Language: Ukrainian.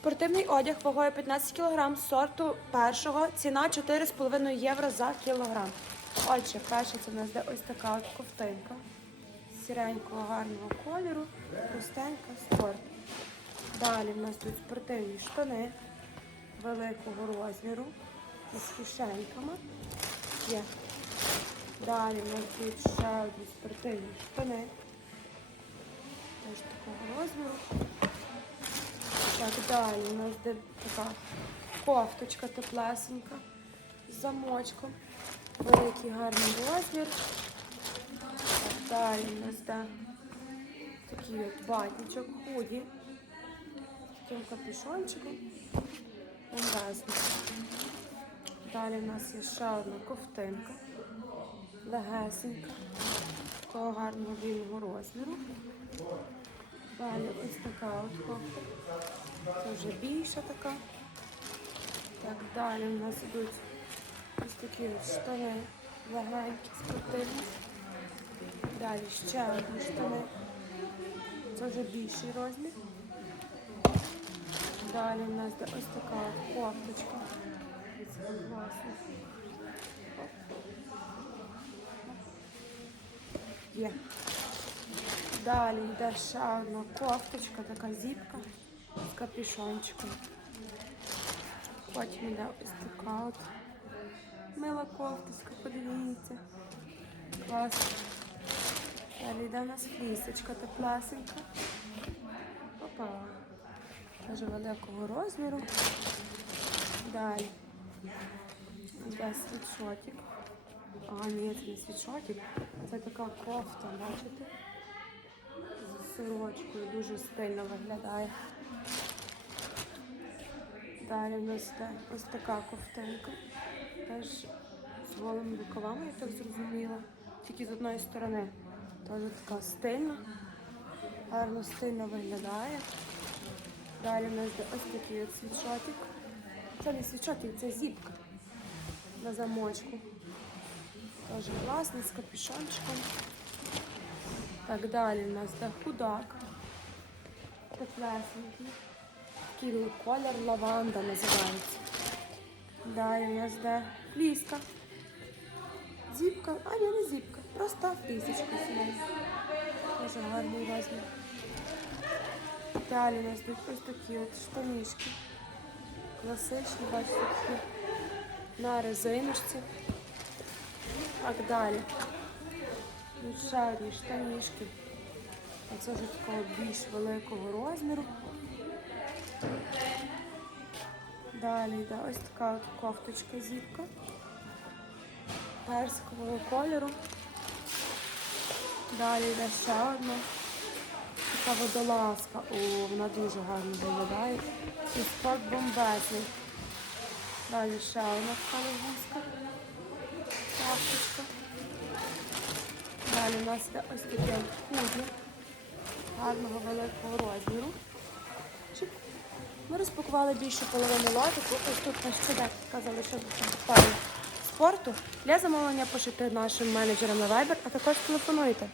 Спортивний одяг вагою 15 кг сорту першого. Ціна 4,5 євро за кілограм. Отже, перша це в нас де ось така от ковтинка. Сіренького гарного кольору, простенька спорт. Далі в нас тут спортивні штани великого розміру з кишеньками. Є. Далі в нас тут ще одні спортивні штани. Теж такого розміру. Так, далі у нас де така кофточка теплесенька з замочком. Великий гарний розмір. Далі у нас де такий от батничок, худі. З таким капюшончиком. Бомбезний. Далі у нас є ще одна ковтинка. Легесенька. Такого гарного вільного розміру. Далі ось така от кофта. Це вже більша така. Так, далі у нас йдуть ось такі штани легенькі, спортивні. Далі ще одні штани. Це вже більший розмір. Далі у нас ось така от кофточка. Класно. Є. Далі йде ще одна кофточка, така зіпка з капюшончиком. Потім йде ось така от мила кофточка, подивіться. Клас. Далі йде у нас флісочка теплесенька. Опа. Дуже великого розміру. Далі. Йде світшотик. А, ні, це не світшотик. Це така кофта, бачите? Сорочкою дуже стильно виглядає. Далі в нас ось така ковтинка. Теж з голими рукавами, я так зрозуміла. Тільки з одної сторони. Теж така стильна. Гарно стильно виглядає. Далі в нас ось такий от світшотик. Це не світшотик, це зіпка на замочку. Теж класний, з капюшончиком. Так, далі у нас де худак. Теплесенький. Такий колір лаванда називається. Далі у нас де фліска. Зіпка, а ні, не зіпка, просто флісочка. Дуже гарний розмір. Далі у нас тут ось такі от штанішки. Класичні, бачите, такі на резиночці. Так далі. Одні штанішки. Оце вже такого більш великого розміру. Далі йде ось така кофточка зіпка. Персикового кольору. Далі йде ще одна. Така водолазка. О, вона дуже гарно виглядає. І спорт бомбезний. Далі ще одна така легенька. Кофточка. Далі у нас ось таке худі гарного великого розміру. Ми розпакували більшу половину лотику. Ось тут наш чудак казали, що спорту. Для замовлення пишіть нашим менеджерам на Viber, а також телефонуйте.